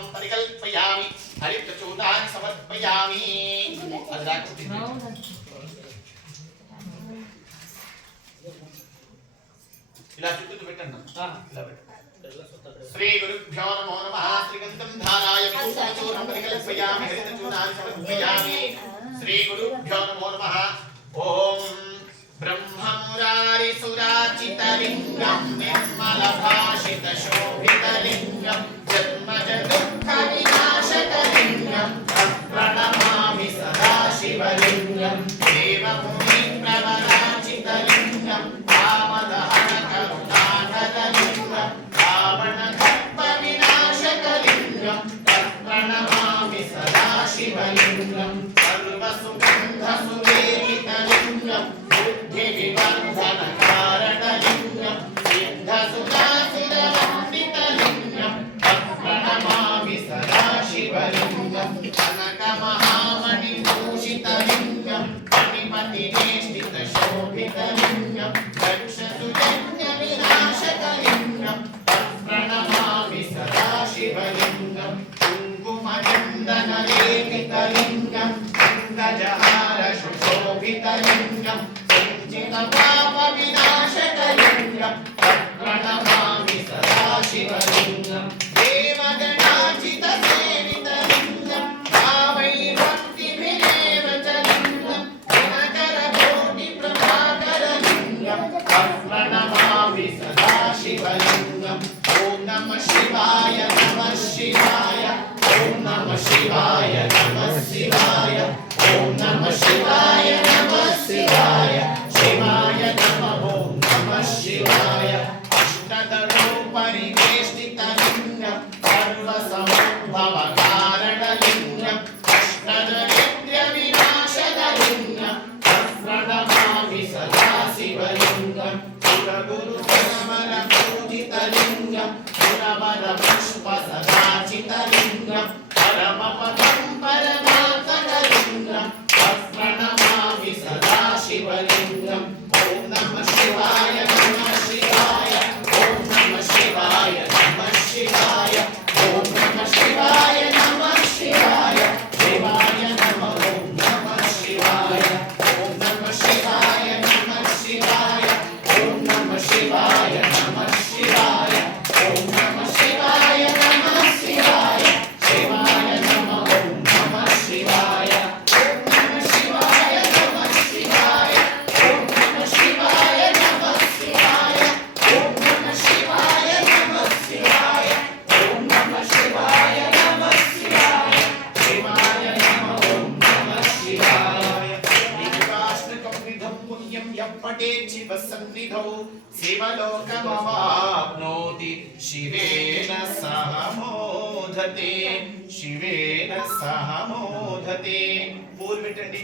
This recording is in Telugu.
चूर्णं परिकल्पयामि हरिप्रचूर्णानि समर्पयामि ఇలా చుట్టూ పెట్టండి ఇలా పెట్టండి శ్రీ గురుభ్యో నమో నమః శ్రీగంధం ధారాయ విష్ణుచూర్ణం పరికల్పయామి హరితచూర్ణాని సమర్పయామి శ్రీ గురుభ్యో నమో నమః ఓం బ్రహ్మమురారి సురాచితలింగం నిర్మలభాషిత శోభితలింగం జన్మజ దుఃఖ వినాశకలింగం ప్రణమామి సదా శివలింగం దేవముని ప్రవరాచితలింగం కామదహన కరుణాకరలింగం రావణగర్భ వినాశకలింగం ప్రణమామి సదా శివలింగం సర్వసుగంధ సులేఖితలింగం బుద్ధి వివర్ధన కారణలింగం సిద్ధసుధాసురవందితలింగం ప్రణమామి సదా శివలింగం కనక మహామణి భూషితలింగం పణిపతి వేష్టిత శోభితలింగం దక్షసుజన్య వినాశకలింగం ప్రణమామి సదా శివలింగం కుంకుమచందన లేఖితలింగం పంకజహార సుశోభితలింగం సంచిత పాప వినాశకలింగం ప్రణమామి సదా శివలింగం దేవగణాచిత సేవితలింగం భావై భక్తిభిరేవ చలింగం దినకర కోటి ప్రభాకరలింగం ప్రణమామి సదా శివలింగం ఓం నమః శివాయ నమః శివాయ ఓం నమః శివాయ నమః శివాయ ఓం నమః శివాయ నమః శివాయ శివాయ నమః ఓం నమః శివాయ అష్టదళో పరివేష్టితలింగం సర్వసంభవ కారణలింగం అష్టదరిద్ర వినాశకలింగం ప్రణమామి సదా శివలింగం సురగురు సమర పూజితలింగం సురవర పుష్ప సదాచితలింగం పరమపదం పరమాత్మకలింగం ప్రణమామి సదా శివలింగం ఓం నమః శివాయ నమః శివాయ ఓం నమః శివాయ నమః శివాయ ఓం నమః శివాయ నమః శివాయ శివాయ నమః ఓం నమః శివాయ ఓం నమః శివాయ నమః శివాయ ఓం నమః శివాయ నమః శివాయ ఓం నమః శివాయ నమః శివాయ శివాయ నమః ఓం నమః శివాయ ఓం నమః శివాయ నమః శివాయ ఓం నమః శివాయ నమః శివాయ ఓం నమః శివాయ నమః శివాయ ఓం నమః శివాయ నమః శివాయ శివాయ నమః ఓం నమః శివాయ లింగాష్టకం విధం పుణ్యం యప్పటేత్ శివసన్నిధౌ శివలోకమవాప్నోతి శివేన సహ మోదతే శివేన సహ మోదతే పూర్విటండి